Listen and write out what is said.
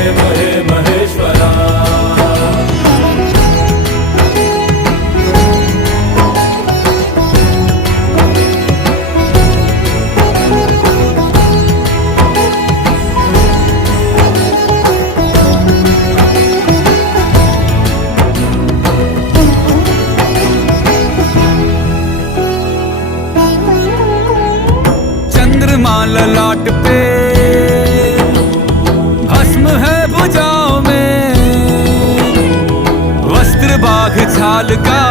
देव हे महेश्वरा। चंद्रमा ललाट पे, भस्म है भुजाओं में, वस्त्र बाघ छाल का